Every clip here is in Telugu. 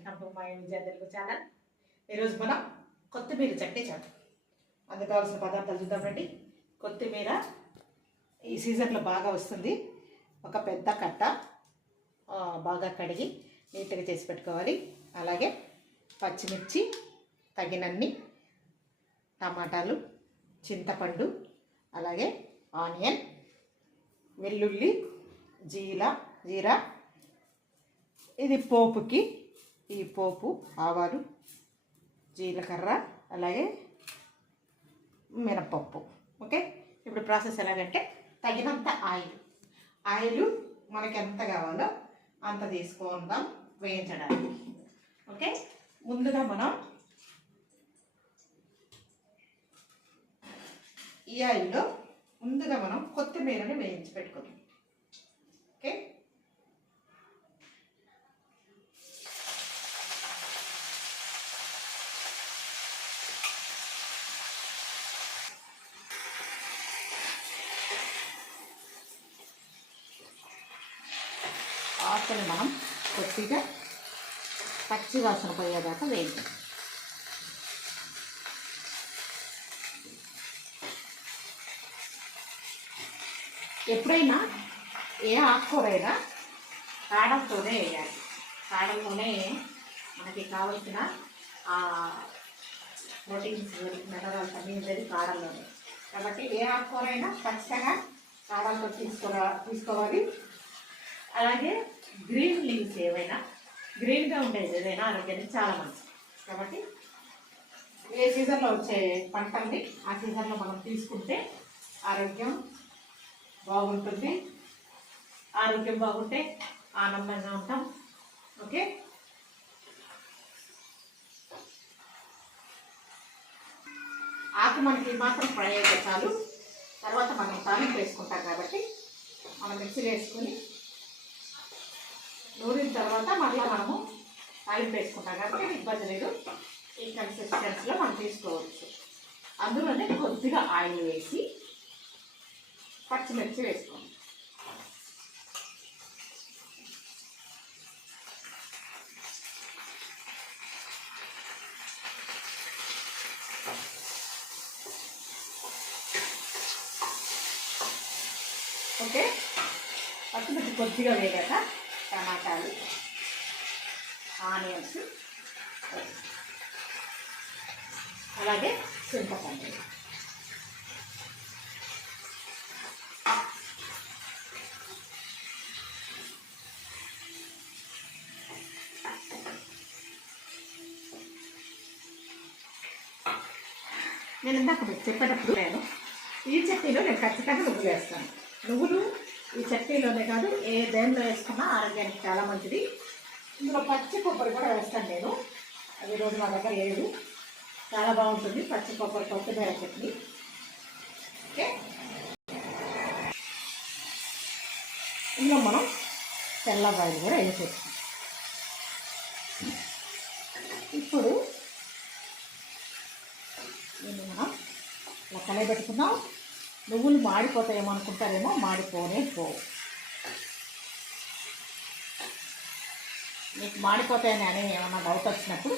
Welcome to my Vijaya Telugu channel ఈరోజు మనం కొత్తిమీర చట్నీ చేద్దాం. అందుకు కావాల్సిన పదార్థాలు చూద్దామండి కొత్తిమీర ఈ సీజన్లో బాగా వస్తుంది. ఒక పెద్ద కట్ట బాగా కడిగి నీట్గా చేసి పెట్టుకోవాలి. అలాగే పచ్చిమిర్చి తగినన్ని టమాటాలు చింతపండు అలాగే ఆనియన్ వెల్లుల్లి జీల జీరా. ఇది పోపుకి ఈ పోపు ఆవాలు జీలకర్ర అలాగే మినపప్పు. ఓకే? ఇప్పుడు ప్రాసెస్ ఎలాగంటే తగినంత ఆయిల్. ఆయిల్ మనకి ఎంత కావాలో అంత తీసుకుందాం వేయించడానికి. ఓకే? ముందుగా మనం ఈ ఆయిల్లో ముందుగా మనం కొత్తిమీరని వేయించి పెట్టుకుందాం. ఆకుని మనం కొద్దిగా పచ్చి వాసన పోయేదాకా వేయించాం ఎప్పుడైనా ఏ ఆకుకూరైనా కాడంతోనే వేయాలి. కాడంతోనే మనకి కావలసిన ప్రోటీన్స్ మినరల్స్ అన్నీ ఉండేది కాడంలోనే కాబట్టి ఏ ఆకుకూరైనా ఖచ్చితంగా కాడంలో తీసుకో తీసుకోవాలి. అలాగే గ్రీన్ లీవ్స్ ఏవైనా గ్రీన్గా ఉండేది ఏదైనా ఆరోగ్యానికి చాలా మంచిది. కాబట్టి ఏ సీజన్లో వచ్చే పంటల్ని ఆ సీజన్లో మనం తీసుకుంటే ఆరోగ్యం బాగుంటుంది. ఆరోగ్యం బాగుంటే ఆనందంగా ఉంటాం. ఓకే? ఆకు మనకి మాత్రం ఫ్రై అయితే చాలు తర్వాత మనం తాలింపు వేసుకుంటాం కాబట్టి మనం మిక్సీ వేసుకొని నూరిన తర్వాత మళ్ళీ మనము ఆయిల్ వేసుకుంటాం కాబట్టి ఇబ్బంది లేదు ఈ కన్సిస్టెన్సీలో మనం తీసుకోవచ్చు. అందులోనే కొద్దిగా ఆయిల్ వేసి పచ్చిమిర్చి వేసుకోండి. ఓకే? పచ్చిమిర్చి కొద్దిగా వేగాక టమాటాలు ఆనియన్స్ అలాగే చింతపండు. నేను ఇందాక చెప్పేటప్పుడు నేను ఈ చట్నీలో నేను ఖచ్చితంగా నువ్వులు వేస్తాను. నువ్వులు ఈ చట్నీలోనే కాదు ఏ దేనిలో వేసుకున్నా ఆరోగ్యానికి చాలా మంచిది. ఇందులో పచ్చి కొబ్బరి కూడా వేస్తాను నేను. అది రోజు మా దగ్గర లేదు. చాలా బాగుంటుంది పచ్చి కొబ్బరి కొత్తిమీర చట్నీ. ఓకే? ఇందులో మనం తెల్లబాయిలు కూడా వేసేస్తాం ఇప్పుడు దీన్ని మనం ఇలా పెట్టుకుందాం. నువ్వులు మాడిపోతాయేమో అనుకుంటారేమో మాడిపోనే పోవు. మీకు మాడిపోతాయని అని ఏమన్నా డౌట్ వచ్చినప్పుడు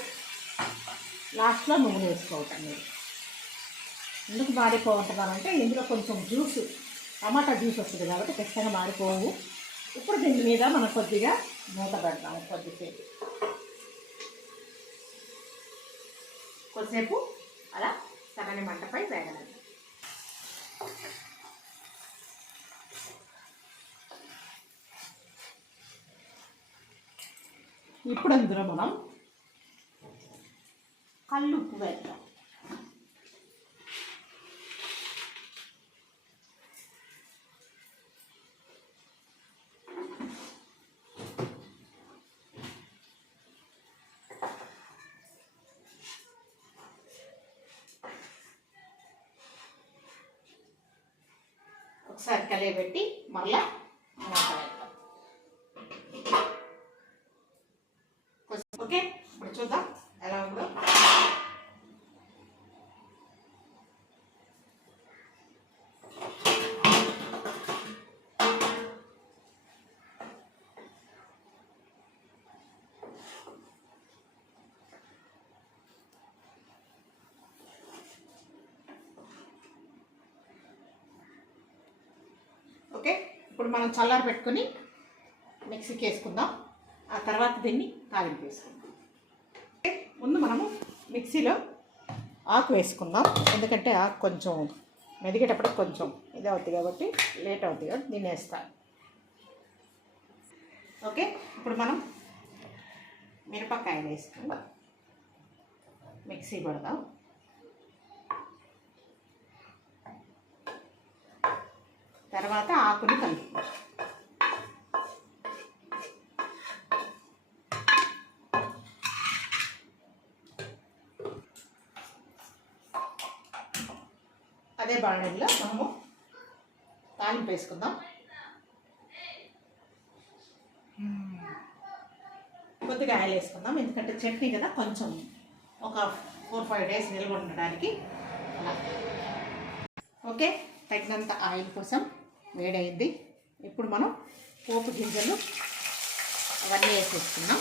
లాస్ట్లో నువ్వులు వేసుకోవటం మీరు ఎందుకు మాడిపోతుంటానంటే ఇందులో కొంచెం జ్యూస్ టమాటా జ్యూస్ వస్తుంది కాబట్టి ఖచ్చితంగా మాడిపోవు. ఇప్పుడు దీని మీద మనం కొద్దిగా మూత పెడతాము కొద్దిసేపు. కొద్దిసేపు అలా సగని మంటపై వేగలండి ఇప్పుడు అందులో మనం కల్లుప్పు వేద్దాం. ఒకసారి కలియబెట్టి మళ్ళా ఓకే ఇప్పుడు మనం చల్లారి పెట్టుకొని మిక్సీకి వేసుకుందాం. ఆ తర్వాత దీన్ని తాలింపు వేసుకుందాం. ఓకే ముందు మనము మిక్సీలో ఆకు వేసుకుందాం. ఎందుకంటే ఆకు కొంచెం మెదిగేటప్పుడు కొంచెం ఇది అవుతుంది కాబట్టి లేట్ అవుతుంది కాబట్టి దీన్ని వేస్తాను. ఓకే ఇప్పుడు మనం మిరపకాయలు వేసుకుందాం. మిక్సీ పడదాం తర్వాత ఆకుని కలుపుకుందాం అదే బాణీలో మనము తాలింపు వేసుకుందాం. కొద్దిగా ఆయిల్ వేసుకుందాం. ఎందుకంటే చట్నీ కదా కొంచెం ఒక ఫోర్ ఫైవ్ డేస్ నిల్వ ఉండడానికి అలా. ఓకే? తగినంత ఆయిల్ కోసం వేడైంది ఇప్పుడు మనం పోపు గింజలు అవన్నీ వేసేసుకున్నాం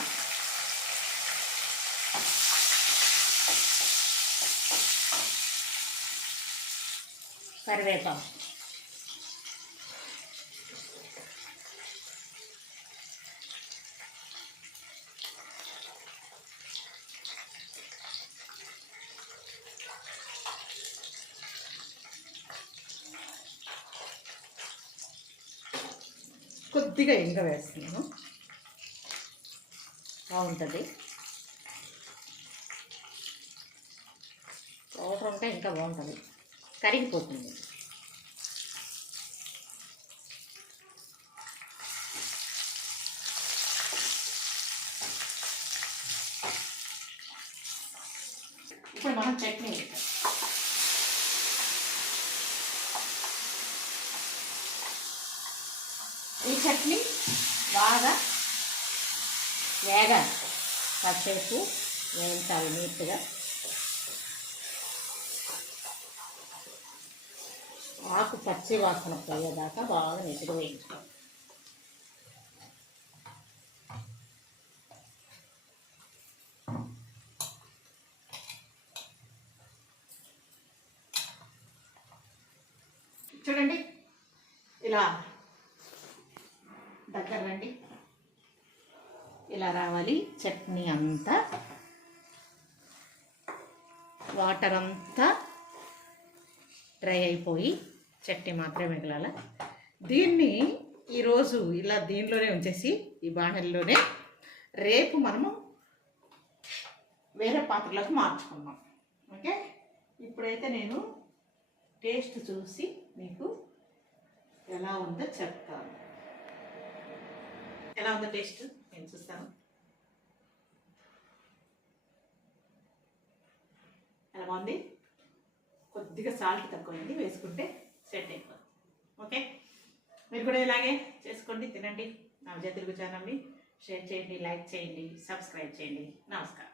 కరివేపాకు. కొద్దిగా ఎంగ వేస్తున్నాను. బాగుంటుంది. పౌడర్ ఉంటే ఇంకా బాగుంటుంది. కరిగిపోతుంది. ఇప్పుడు మనం చట్నీ వేద్దాం. ఈ చట్నీ బాగా వేగాలి. కాసేపు వేయించాలి నీట్గా. ఆకు పచ్చి వాసన పోయేదాకా బాగా నీట్గా వేయించాలి. చూడండి ఇలా దగ్గర రండి ఇలా రావాలి చట్నీ అంతా. వాటర్ అంతా డ్రై అయిపోయి చట్నీ మాత్రమే మిగలాల. దీన్ని ఈరోజు ఇలా దీనిలోనే ఉంచేసి ఈ బాణల్లోనే రేపు మనము వేరే పాత్రలోకి మార్చుకుందాం. ఓకే? ఇప్పుడైతే నేను టేస్ట్ చూసి మీకు ఎలా ఉందో చెప్తాను. ఎలా ఉంది టేస్ట్? నేను చూస్తాను ఎలా బాగుంది? కొద్దిగా సాల్ట్ తక్కువైంది వేసుకుంటే సెట్ అయిపోతుంది. ఓకే? మీరు కూడా ఇలాగే చేసుకోండి తినండి. నా విజయ తెలుగు ఛానల్ని షేర్ చేయండి లైక్ చేయండి సబ్స్క్రైబ్ చేయండి. నమస్కారం.